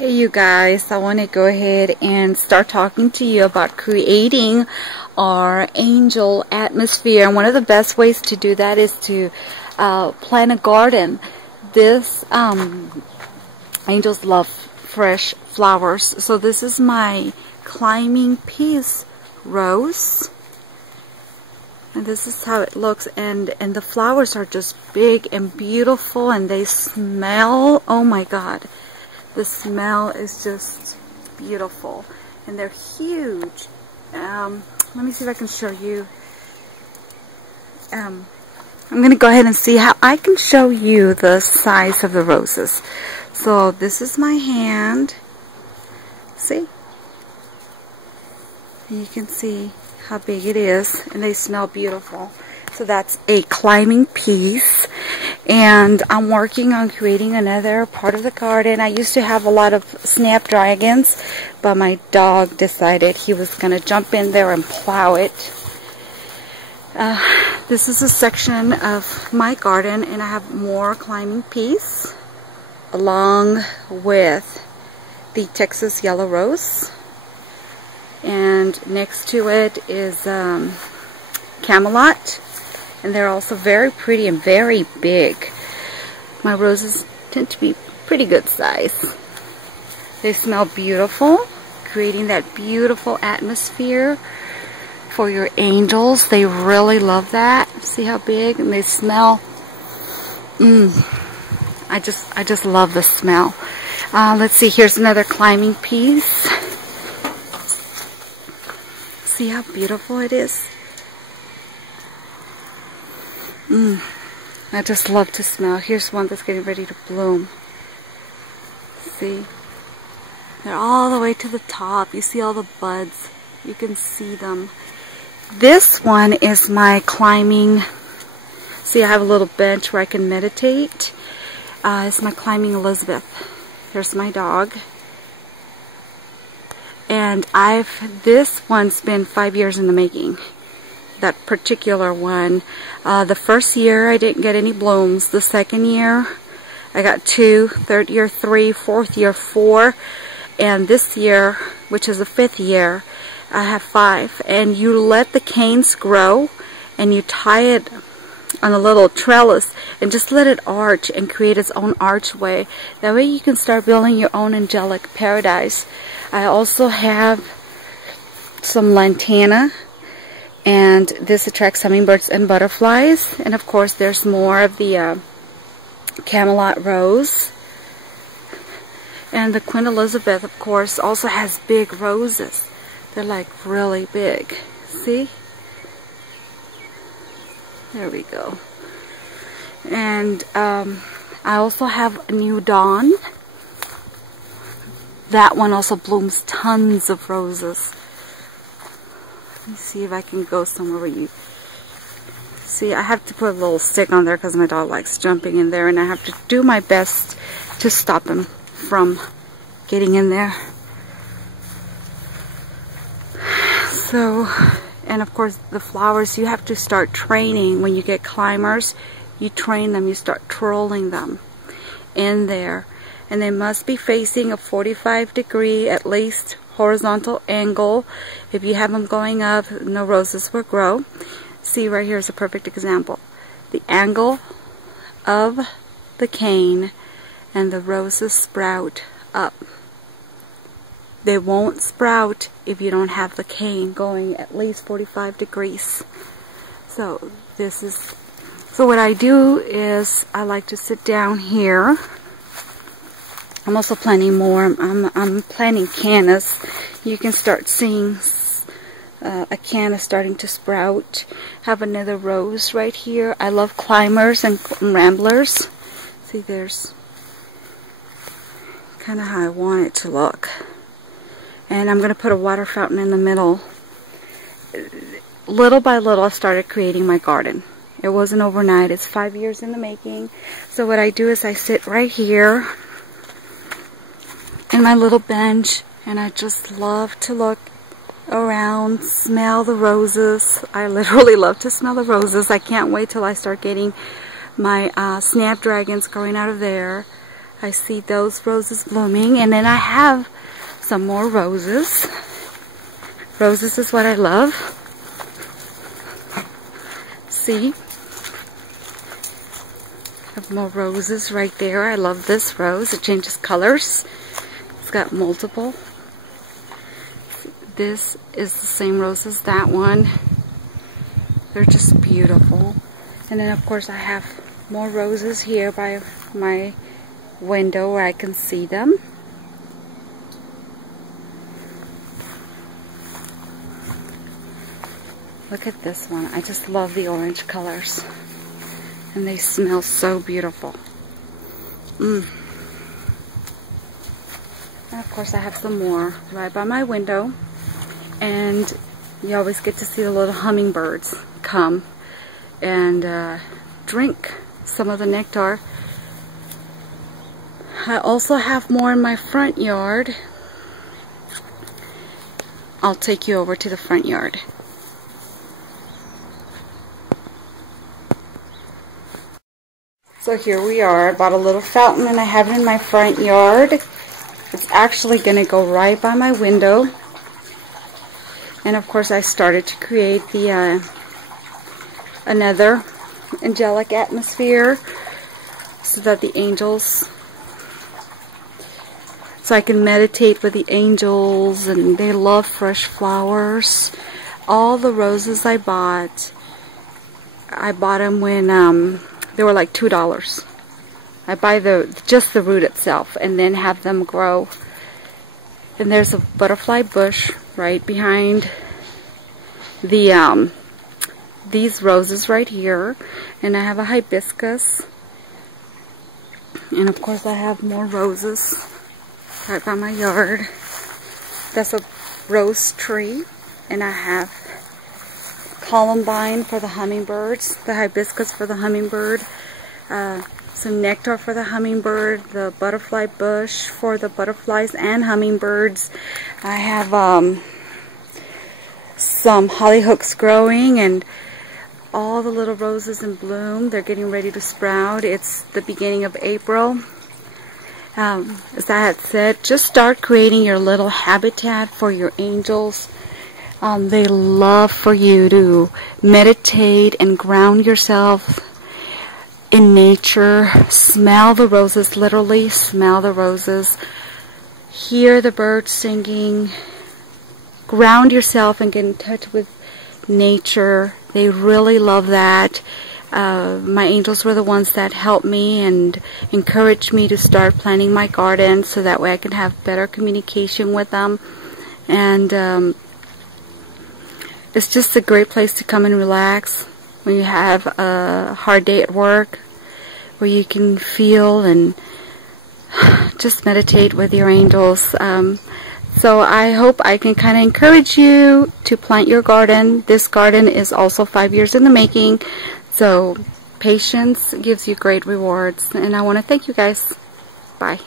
Hey you guys, I want to go ahead and start talking to you about creating our angel atmosphere. And one of the best ways to do that is to plant a garden. This angels love fresh flowers. So this is my climbing peace rose. And this is how it looks, and the flowers are just big and beautiful, and they smell, oh my god. The smell is just beautiful, and they're huge. Let me see if I can show you. I'm going to go ahead and see how I can show you the size of the roses. So this is my hand. See? You can see how big it is, and they smell beautiful. So that's a climbing piece, and I'm working on creating another part of the garden. I used to have a lot of snapdragons, but my dog decided he was going to jump in there and plow it. This is a section of my garden, and I have more climbing piece along with the Texas yellow rose, and next to it is Camelot. And they're also very pretty and very big. My roses tend to be pretty good size. They smell beautiful, creating that beautiful atmosphere for your angels. They really love that. See how big? And they smell. I just love the smell. Let's see, here's another climbing piece. See how beautiful it is? I just love to smell. Here's one that's getting ready to bloom. See? They're all the way to the top. You see all the buds. You can see them. This one is my climbing. See, I have a little bench where I can meditate. It's my climbing Elizabeth. There's my dog. And this one's been 5 years in the making. That particular one. The first year I didn't get any blooms. The second year I got 2, third year 3, fourth year 4, and this year, which is the 5th year, I have 5. And you let the canes grow, and you tie it on a little trellis and just let it arch and create its own archway. That way you can start building your own angelic paradise. I also have some lantana, and this attracts hummingbirds and butterflies. And of course there's more of the Camelot rose. And the Queen Elizabeth, of course, also has big roses. They're like really big. See? There we go. And I also have a New Dawn. That one also blooms tons of roses. Let me see if I can go somewhere where you see. I have to put a little stick on there because my dog likes jumping in there, and I have to do my best to stop him from getting in there. So, and of course the flowers, you have to start training. When you get climbers, you train them, you start trolling them in there, and they must be facing a 45-degree at least horizontal angle. If you have them going up, no roses will grow. See, right here is a perfect example. The angle of the cane, and the roses sprout up. They won't sprout if you don't have the cane going at least 45 degrees. So this is, so what I do is I like to sit down here. I'm also planting more. I'm planting cannas. You can start seeing a canna starting to sprout. Have another rose right here. I love climbers and ramblers. See, there's kind of how I want it to look. And I'm going to put a water fountain in the middle. Little by little, I started creating my garden. It wasn't overnight. It's 5 years in the making. So what I do is I sit right here in my little bench, and I just love to look around, smell the roses. I literally love to smell the roses. I can't wait till I start getting my snapdragons growing out of there. I see those roses blooming, and then I have some more roses. Roses is what I love. See? I have more roses right there. I love this rose. It changes colors. It's got multiple. This is the same rose as that one. They're just beautiful. And then of course I have more roses here by my window where I can see them. Look at this one. I just love the orange colors. And they smell so beautiful. And of course I have some more right by my window. And you always get to see the little hummingbirds come and drink some of the nectar. I also have more in my front yard. I'll take you over to the front yard. So here we are. I bought a little fountain and I have it in my front yard. It's actually going to go right by my window. And of course I started to create the another angelic atmosphere so that the angels, so I can meditate with the angels, and they love fresh flowers. All the roses I bought them when they were like $2. I buy just the root itself and then have them grow. And there's a butterfly bush right behind the these roses right here, and I have a hibiscus, and of course I have more roses right by my yard. That's a rose tree, and I have columbine for the hummingbirds, the hibiscus for the hummingbird, some nectar for the hummingbird, the butterfly bush for the butterflies and hummingbirds. I have some hollyhocks growing, and all the little roses in bloom. They're getting ready to sprout. It's the beginning of April. As I had said, just start creating your little habitat for your angels. They love for you to meditate and ground yourself in nature. Smell the roses, literally smell the roses. Hear the birds singing. Ground yourself and get in touch with nature. They really love that. My angels were the ones that helped me and encouraged me to start planting my garden so that way I can have better communication with them. And it's just a great place to come and relax when you have a hard day at work, where you can feel and just meditate with your angels. So I hope I can kind of encourage you to plant your garden. This garden is also 5 years in the making. So patience gives you great rewards. And I want to thank you guys. Bye.